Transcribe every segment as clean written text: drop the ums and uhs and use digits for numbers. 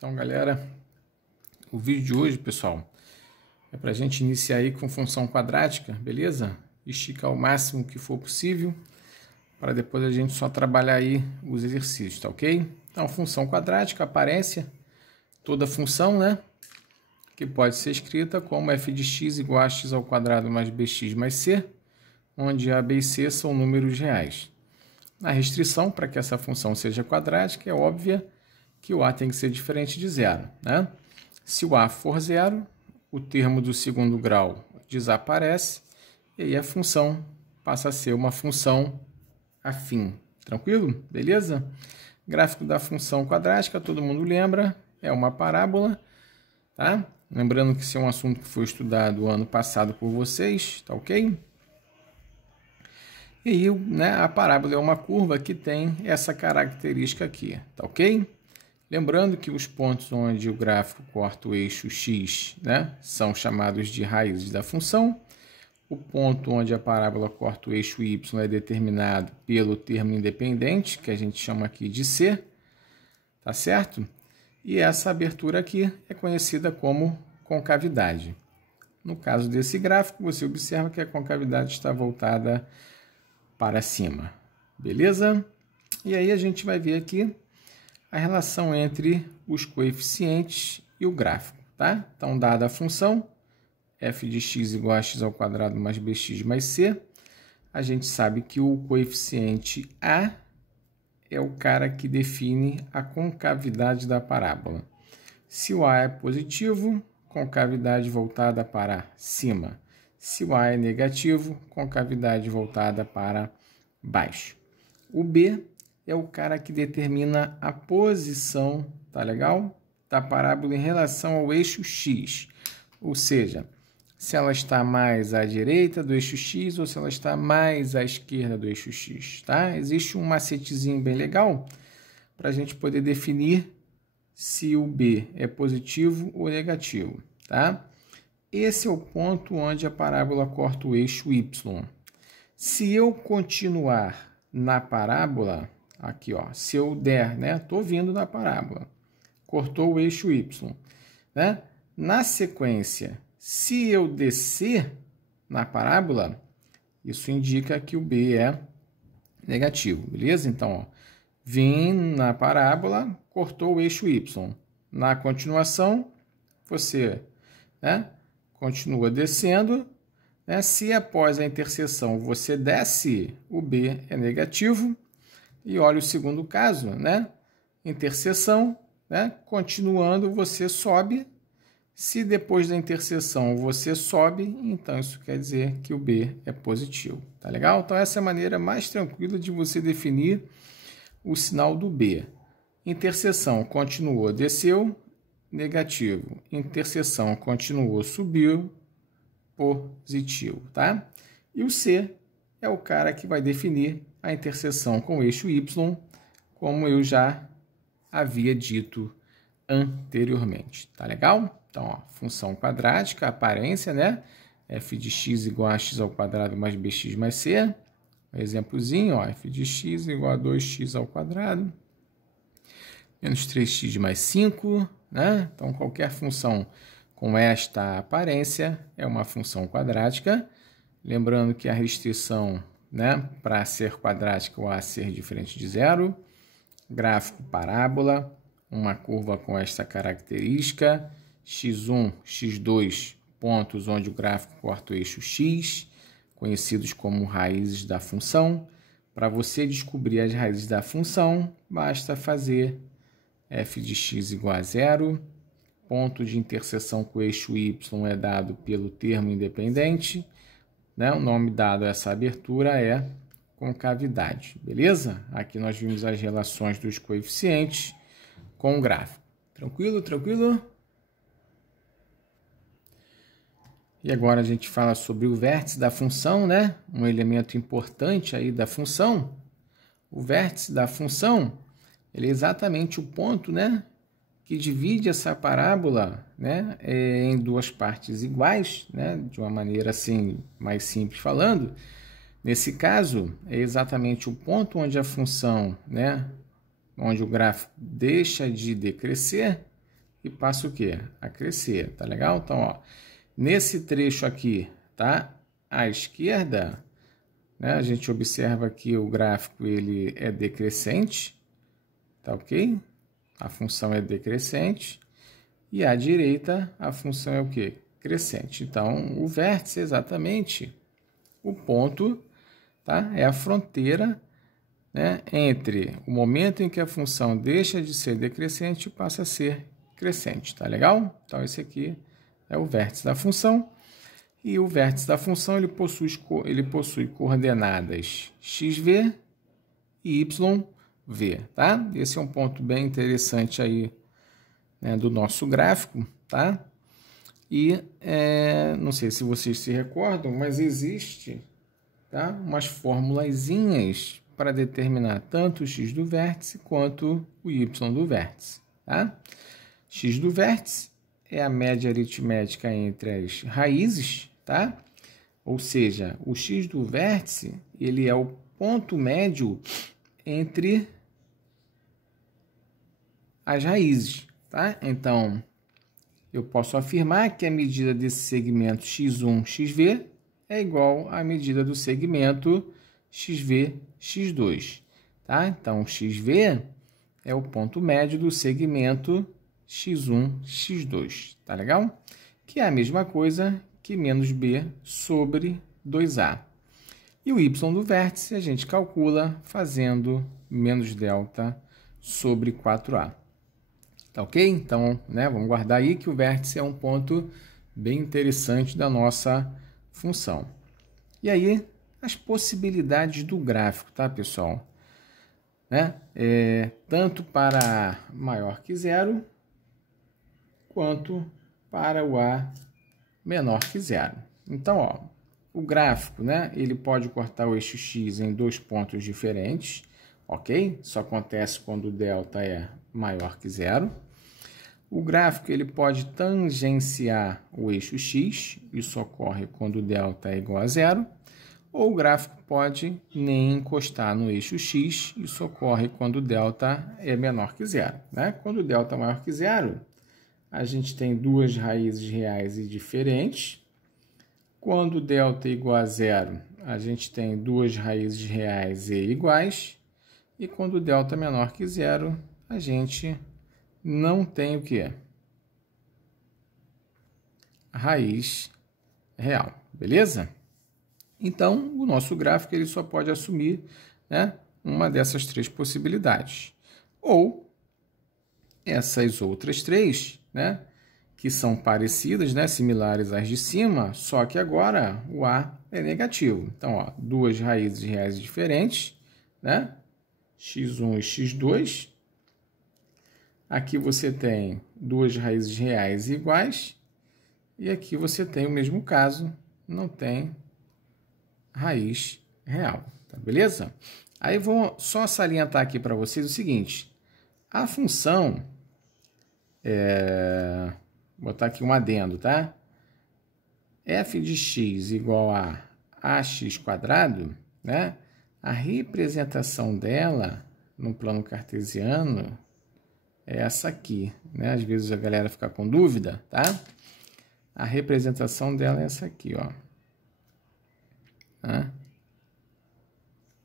Então, galera, o vídeo de hoje, pessoal, é para a gente iniciar aí com função quadrática, beleza? Esticar o máximo que for possível, para depois a gente só trabalhar aí os exercícios, tá ok? Então, função quadrática, aparência, toda função, né? Que pode ser escrita como f de x igual a x ao quadrado mais bx mais c, onde a, b e c são números reais. A restrição para que essa função seja quadrática é óbvia que o a tem que ser diferente de zero, né? Se o a for zero, o termo do segundo grau desaparece e aí a função passa a ser uma função afim. Tranquilo? Beleza? Gráfico da função quadrática, todo mundo lembra, é uma parábola, tá? Lembrando que esse é um assunto que foi estudado ano passado por vocês, tá ok? E aí, né, a parábola é uma curva que tem essa característica aqui, tá ok? Lembrando que os pontos onde o gráfico corta o eixo x, né, são chamados de raízes da função. O ponto onde a parábola corta o eixo y é determinado pelo termo independente, que a gente chama aqui de c, tá certo? E essa abertura aqui é conhecida como concavidade. No caso desse gráfico, você observa que a concavidade está voltada para cima, beleza? E aí a gente vai ver aqui a relação entre os coeficientes e o gráfico, tá? Então, dada a função f de x igual a x ao quadrado mais bx mais c, a gente sabe que o coeficiente a é o cara que define a concavidade da parábola. Se o a é positivo, concavidade voltada para cima. Se o a é negativo, concavidade voltada para baixo. O b é o cara que determina a posição, tá legal? Da parábola em relação ao eixo x. Ou seja, se ela está mais à direita do eixo x ou se ela está mais à esquerda do eixo x, tá? Existe um macetezinho bem legal para a gente poder definir se o b é positivo ou negativo, tá? Esse é o ponto onde a parábola corta o eixo y. Se eu continuar na parábola, aqui ó, se eu der, né, tô vindo na parábola, cortou o eixo y, né? Na sequência, se eu descer na parábola, isso indica que o b é negativo, beleza? Então, ó, vim na parábola, cortou o eixo y. Na continuação, você, né, continua descendo, né? Se após a interseção você desce, o b é negativo. E olha o segundo caso, né? Interseção, né? Continuando, você sobe. Se depois da interseção você sobe, então isso quer dizer que o b é positivo, tá legal? Então essa é a maneira mais tranquila de você definir o sinal do b. Interseção continuou, desceu, negativo. Interseção continuou, subiu, positivo, tá? E o c é o cara que vai definir a interseção com o eixo y, como eu já havia dito anteriormente, tá legal? Então, ó, função quadrática, aparência, né? f de x igual a x ao quadrado mais bx mais c. Um exemplozinho, ó, f de x igual a 2x ao quadrado menos 3x mais 5, né? Então, qualquer função com esta aparência é uma função quadrática. Lembrando que a restrição, né, para ser quadrática, o a ser diferente de zero. Gráfico parábola, uma curva com esta característica. x1, x2, pontos onde o gráfico corta o eixo x, conhecidos como raízes da função. Para você descobrir as raízes da função, basta fazer f de x igual a zero. Ponto de interseção com o eixo y é dado pelo termo independente. Né? O nome dado a essa abertura é concavidade, beleza? Aqui nós vimos as relações dos coeficientes com o gráfico. Tranquilo? Tranquilo? E agora a gente fala sobre o vértice da função, né? Um elemento importante aí da função. O vértice da função, ele é exatamente o ponto, né, que divide essa parábola, né, em duas partes iguais, né, de uma maneira assim mais simples falando. Nesse caso, é exatamente o ponto onde a função, né, onde o gráfico deixa de decrescer e passa o quê? A crescer, tá legal? Então, ó, nesse trecho aqui, tá? À esquerda, né? A gente observa que o gráfico ele é decrescente, tá ok? A função é decrescente. E à direita, a função é o quê? Crescente. Então, o vértice é exatamente o ponto, tá? É a fronteira, né, entre o momento em que a função deixa de ser decrescente e passa a ser crescente, tá legal? Então, esse aqui é o vértice da função. E o vértice da função ele possui coordenadas xv e yv, tá? Esse é um ponto bem interessante aí, né, do nosso gráfico, tá? E não sei se vocês se recordam, mas existe, tá, umas formulazinhas para determinar tanto o x do vértice quanto o y do vértice, tá? X do vértice é a média aritmética entre as raízes, tá? Ou seja, o x do vértice, ele é o ponto médio entre as raízes, tá? Então, eu posso afirmar que a medida desse segmento x1, xv é igual à medida do segmento xv, x2, tá? Então, xv é o ponto médio do segmento x1, x2, tá legal? Que é a mesma coisa que menos b sobre 2a. E o y do vértice a gente calcula fazendo menos delta sobre 4a. Tá ok? Então, né, vamos guardar aí que o vértice é um ponto bem interessante da nossa função. E aí, as possibilidades do gráfico, tá, pessoal? Né? Tanto para maior que zero, quanto para o a menor que zero. Então, ó, o gráfico, né, ele pode cortar o eixo x em dois pontos diferentes, ok? Isso acontece quando o delta é maior que zero. O gráfico ele pode tangenciar o eixo x, isso ocorre quando o delta é igual a zero. Ou o gráfico pode nem encostar no eixo x, isso ocorre quando o delta é menor que zero, né? Quando o delta é maior que zero, a gente tem duas raízes reais e diferentes. Quando o delta é igual a zero, a gente tem duas raízes reais e iguais. E quando o delta é menor que zero, a gente não tem o quê? A raiz real, beleza? Então, o nosso gráfico ele só pode assumir, né, uma dessas três possibilidades. Ou essas outras três, né, que são parecidas, né, similares às de cima, só que agora o a é negativo. Então, ó, duas raízes reais diferentes, né, x1 e x2. Aqui você tem duas raízes reais iguais. E aqui você tem o mesmo caso, não tem raiz real, tá beleza? Aí vou só salientar aqui para vocês o seguinte, a função, vou botar aqui um adendo, tá? F de x igual a ax², né? A representação dela no plano cartesiano é essa aqui, né? Às vezes a galera fica com dúvida, tá? A representação dela é essa aqui, ó. Tá?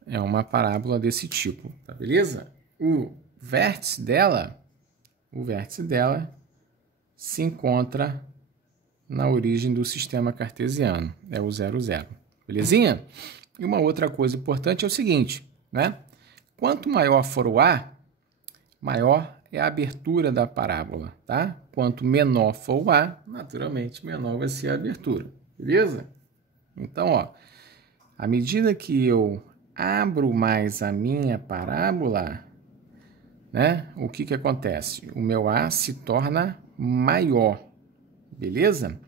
É uma parábola desse tipo, tá beleza? O vértice dela se encontra na origem do sistema cartesiano, é o 0, 0. Belezinha? E uma outra coisa importante é o seguinte, né? Quanto maior for o A, maior é a abertura da parábola, tá? Quanto menor for o A, naturalmente, menor vai ser a abertura, beleza? Então, ó, à medida que eu abro mais a minha parábola, né? O que acontece? O meu A se torna maior, beleza?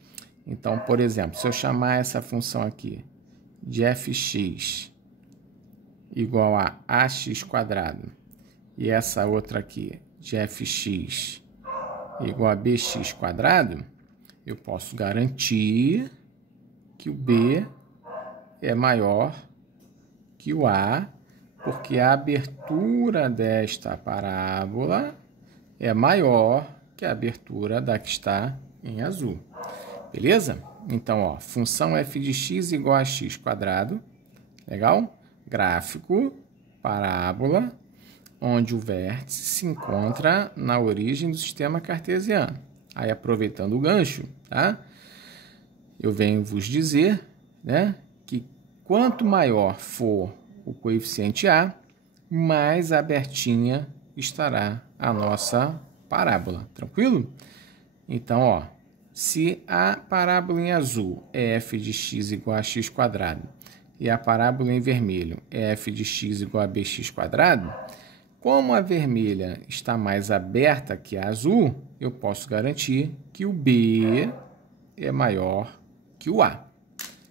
Então, por exemplo, se eu chamar essa função aqui de fx igual a ax² e essa outra aqui de fx igual a bx², eu posso garantir que o b é maior que o a, porque a abertura desta parábola é maior que é a abertura da que está em azul. Beleza? Então, ó, função f de x igual a x quadrado. Legal? Gráfico, parábola, onde o vértice se encontra na origem do sistema cartesiano. Aí, aproveitando o gancho, tá? Eu venho vos dizer, né, que quanto maior for o coeficiente A, mais abertinha estará a nossa parábola. Tranquilo? Então, ó, se a parábola em azul é f de x igual a x quadrado e a parábola em vermelho é f de x igual a bx quadrado, como a vermelha está mais aberta que a azul, eu posso garantir que o B é maior que o A.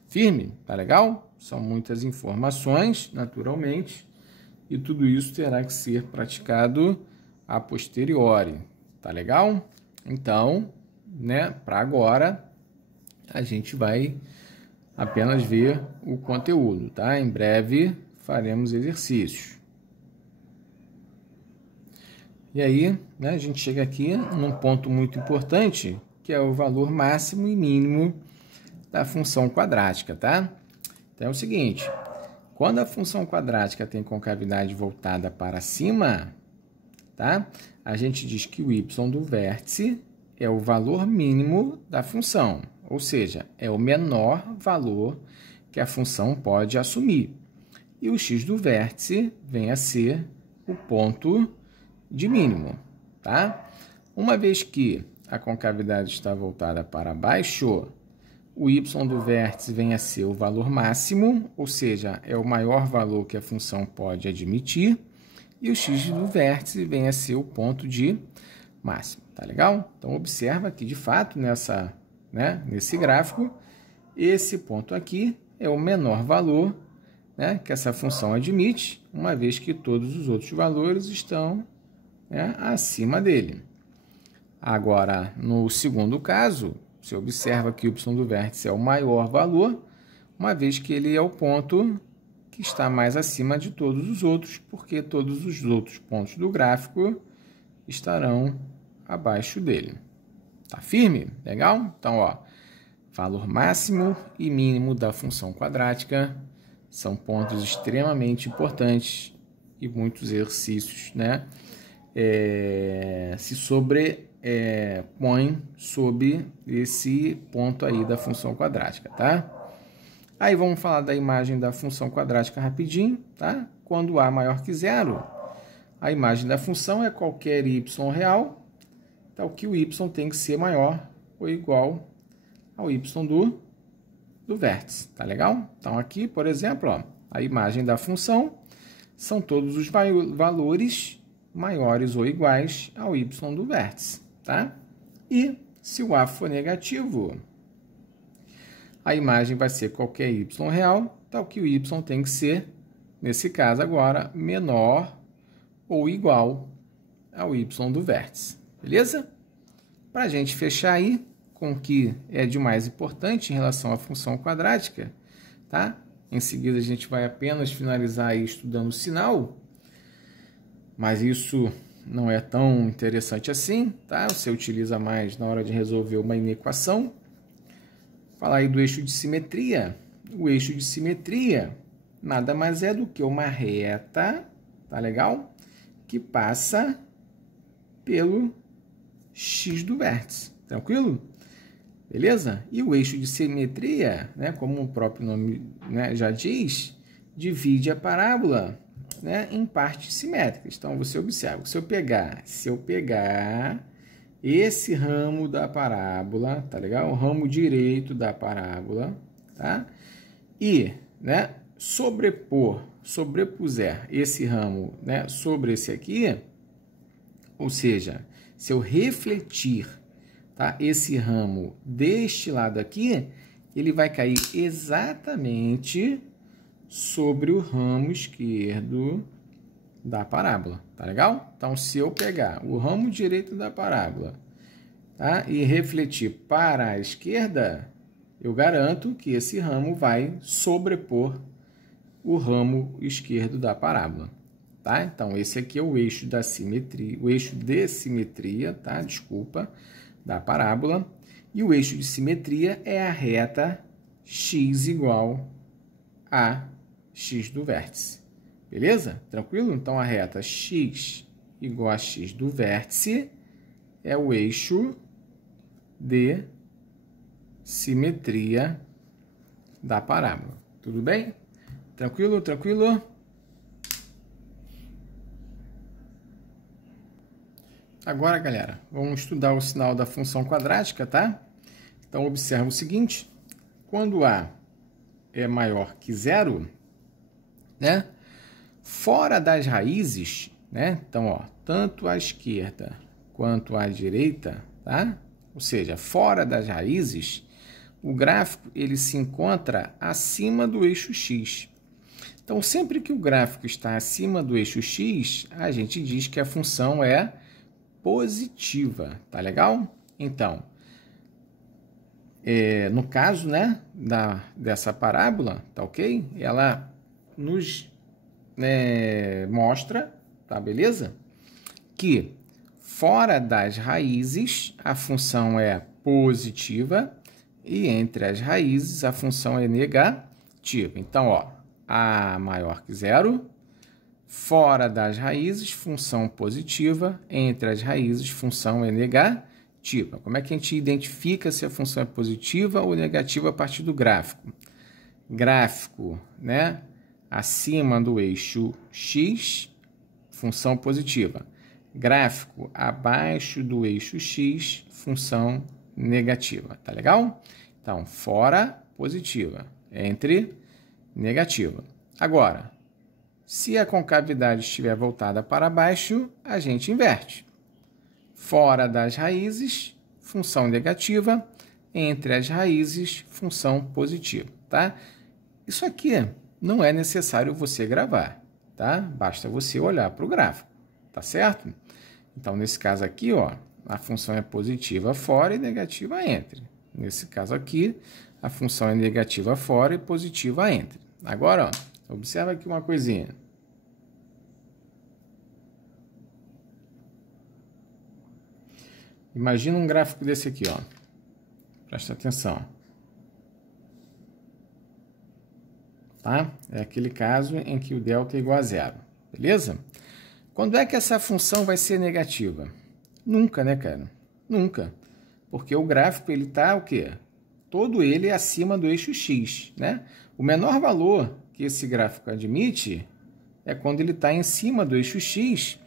Firme? Tá legal? São muitas informações, naturalmente, e tudo isso terá que ser praticado a posteriori. Tá legal? Então, né, para agora, a gente vai apenas ver o conteúdo, tá? Em breve faremos exercícios. E aí, né, a gente chega aqui num ponto muito importante, que é o valor máximo e mínimo da função quadrática, tá? Então é o seguinte, quando a função quadrática tem concavidade voltada para cima, tá? A gente diz que o y do vértice é o valor mínimo da função, ou seja, é o menor valor que a função pode assumir. E o x do vértice vem a ser o ponto de mínimo, tá? Uma vez que a concavidade está voltada para baixo, o y do vértice vem a ser o valor máximo, ou seja, é o maior valor que a função pode admitir, e o x do vértice vem a ser o ponto de máximo, tá legal? Então, observa que, de fato, nesse gráfico, esse ponto aqui é o menor valor, né, que essa função admite, uma vez que todos os outros valores estão, né, acima dele. Agora, no segundo caso, você observa que o y do vértice é o maior valor, uma vez que ele é o ponto que está mais acima de todos os outros, porque todos os outros pontos do gráfico estarão abaixo dele. Tá firme? Legal? Então, ó, valor máximo e mínimo da função quadrática são pontos extremamente importantes e muitos exercícios, né, se sobrepõem sob esse ponto aí da função quadrática, tá? Aí vamos falar da imagem da função quadrática rapidinho, tá? Quando A maior que zero, a imagem da função é qualquer y real, então que o y tem que ser maior ou igual ao y do vértice, tá legal? Então aqui, por exemplo, ó, a imagem da função são todos os valores maiores ou iguais ao y do vértice, tá? E se o A for negativo, a imagem vai ser qualquer y real, tal que o y tem que ser, nesse caso agora, menor ou igual ao y do vértice, beleza? Para a gente fechar aí com o que é de mais importante em relação à função quadrática, tá? Em seguida a gente vai apenas finalizar aí estudando o sinal, mas isso não é tão interessante assim, tá? Você utiliza mais na hora de resolver uma inequação. Falar aí do eixo de simetria. O eixo de simetria nada mais é do que uma reta, tá legal? Que passa pelo x do vértice, tranquilo? Beleza? E o eixo de simetria, né, como o próprio nome, né, já diz, divide a parábola, né, em partes simétricas. Então, você observa, se eu pegar esse ramo da parábola, tá legal? O ramo direito da parábola, tá? E, né, sobrepuser esse ramo, né, sobre esse aqui, ou seja, se eu refletir, tá, esse ramo deste lado aqui, ele vai cair exatamente sobre o ramo esquerdo da parábola, tá legal? Então, se eu pegar o ramo direito da parábola, tá, e refletir para a esquerda, eu garanto que esse ramo vai sobrepor o ramo esquerdo da parábola, tá? Então, esse aqui é o eixo da simetria, o eixo de simetria, tá? Desculpa, da parábola. E o eixo de simetria é a reta x igual a x do vértice. Beleza? Tranquilo? Então, a reta x igual a x do vértice é o eixo de simetria da parábola. Tudo bem? Tranquilo? Tranquilo? Agora, galera, vamos estudar o sinal da função quadrática, tá? Então, observa o seguinte. Quando A é maior que zero, né? Fora das raízes, né? Então, ó, tanto à esquerda quanto à direita, tá? Ou seja, fora das raízes, o gráfico ele se encontra acima do eixo x. Então, sempre que o gráfico está acima do eixo x, a gente diz que a função é positiva, tá legal? Então, no caso, né, dessa parábola, tá ok? Ela nos mostra, tá beleza? Que fora das raízes a função é positiva e entre as raízes a função é negativa. Então, ó, A maior que zero, fora das raízes, função positiva, entre as raízes, função é negativa. Como é que a gente identifica se a função é positiva ou negativa a partir do gráfico? Gráfico, né, acima do eixo x, função positiva. Gráfico abaixo do eixo x, função negativa. Tá legal? Então, fora, positiva. Entre, negativa. Agora, se a concavidade estiver voltada para baixo, a gente inverte. Fora das raízes, função negativa. Entre as raízes, função positiva, tá? Isso aqui não é necessário você gravar, tá? Basta você olhar para o gráfico, tá certo? Então, nesse caso aqui, ó, a função é positiva fora e negativa entre. Nesse caso aqui, a função é negativa fora e positiva entre. Agora, ó, observa aqui uma coisinha. Imagina um gráfico desse aqui, ó. Presta atenção. Tá? É aquele caso em que o delta é igual a zero. Beleza? Quando é que essa função vai ser negativa? Nunca, né, cara? Nunca. Porque o gráfico, ele tá o quê? Todo ele é acima do eixo x, né? O menor valor que esse gráfico admite é quando ele está em cima do eixo x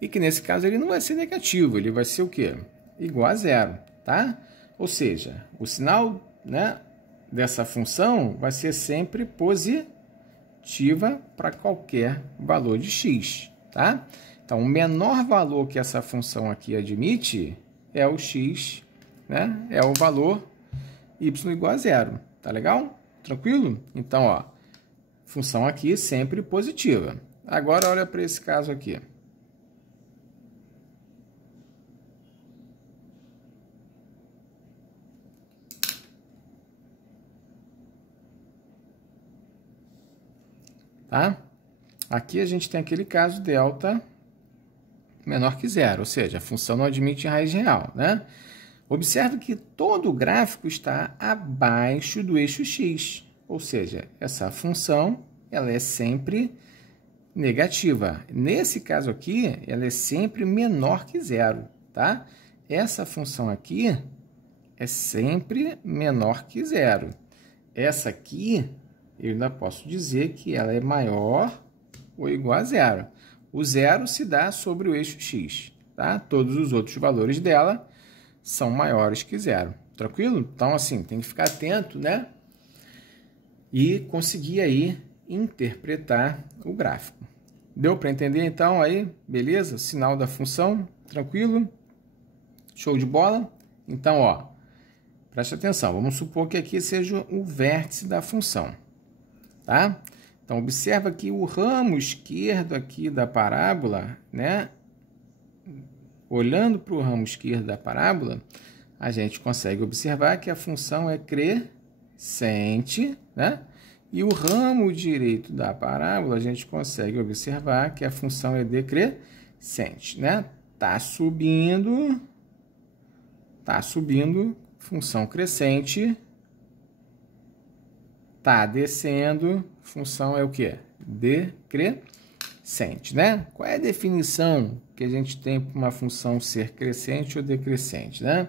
e que, nesse caso, ele não vai ser negativo. Ele vai ser o quê? Igual a zero, tá? Ou seja, o sinal, né, dessa função vai ser sempre positiva para qualquer valor de x, tá? Então, o menor valor que essa função aqui admite é o x, né? É o valor y igual a zero, tá legal? Tranquilo? Então, ó, função aqui sempre positiva. Agora, olha para esse caso aqui. Tá? Aqui a gente tem aquele caso delta menor que zero, ou seja, a função não admite raiz real, né? Observe que todo o gráfico está abaixo do eixo x, ou seja, essa função ela é sempre negativa. Nesse caso aqui, ela é sempre menor que zero, tá? Essa função aqui é sempre menor que zero. Essa aqui, eu ainda posso dizer que ela é maior ou igual a zero. O zero se dá sobre o eixo x, tá? Todos os outros valores dela são maiores que zero. Tranquilo? Então, assim, tem que ficar atento, né? E conseguir aí interpretar o gráfico. Deu para entender, então, aí? Beleza? Sinal da função, tranquilo? Show de bola? Então, ó, preste atenção. Vamos supor que aqui seja o vértice da função, tá? Então, observa que o ramo esquerdo aqui da parábola, né? Olhando para o ramo esquerdo da parábola, a gente consegue observar que a função é crescente, né? E o ramo direito da parábola, a gente consegue observar que a função é decrescente, né? Tá subindo, função crescente. Tá descendo, função é o quê? Decrescente, né? Qual é a definição que a gente tem para uma função ser crescente ou decrescente, né?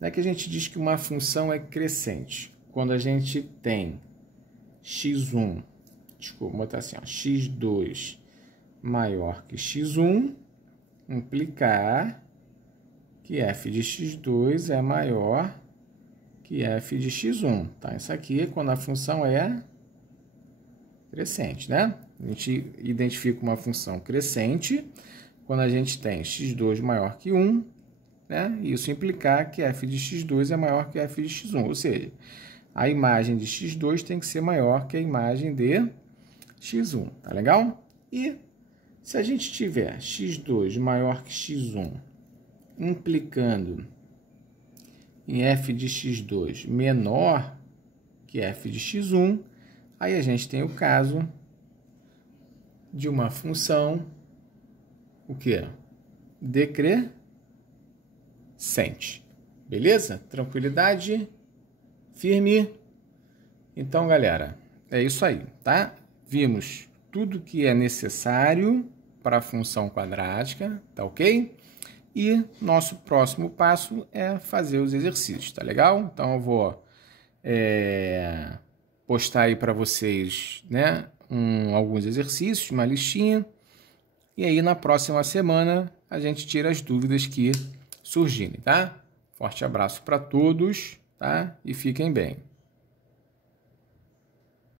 Não é que a gente diz que uma função é crescente quando a gente tem x1, desculpa, vou botar assim, ó, x2 maior que x1, implicar que f de x2 é maior que f de x1, tá? Isso aqui é quando a função é crescente, né? A gente identifica uma função crescente quando a gente tem x2 maior que 1, né? Isso implicar que f de x2 é maior que f de x1, ou seja, a imagem de x2 tem que ser maior que a imagem de x1, tá legal? E se a gente tiver x2 maior que x1, implicando em f de x2 menor que f de x1, aí a gente tem o caso de uma função, o quê? Decrescente. Beleza? Tranquilidade? Firme? Então, galera, é isso aí, tá? Vimos tudo que é necessário para a função quadrática, tá ok? E nosso próximo passo é fazer os exercícios, tá legal? Então eu vou postar aí para vocês, né, alguns exercícios, uma listinha. E aí na próxima semana a gente tira as dúvidas que surgirem, tá? Forte abraço para todos, tá? E fiquem bem.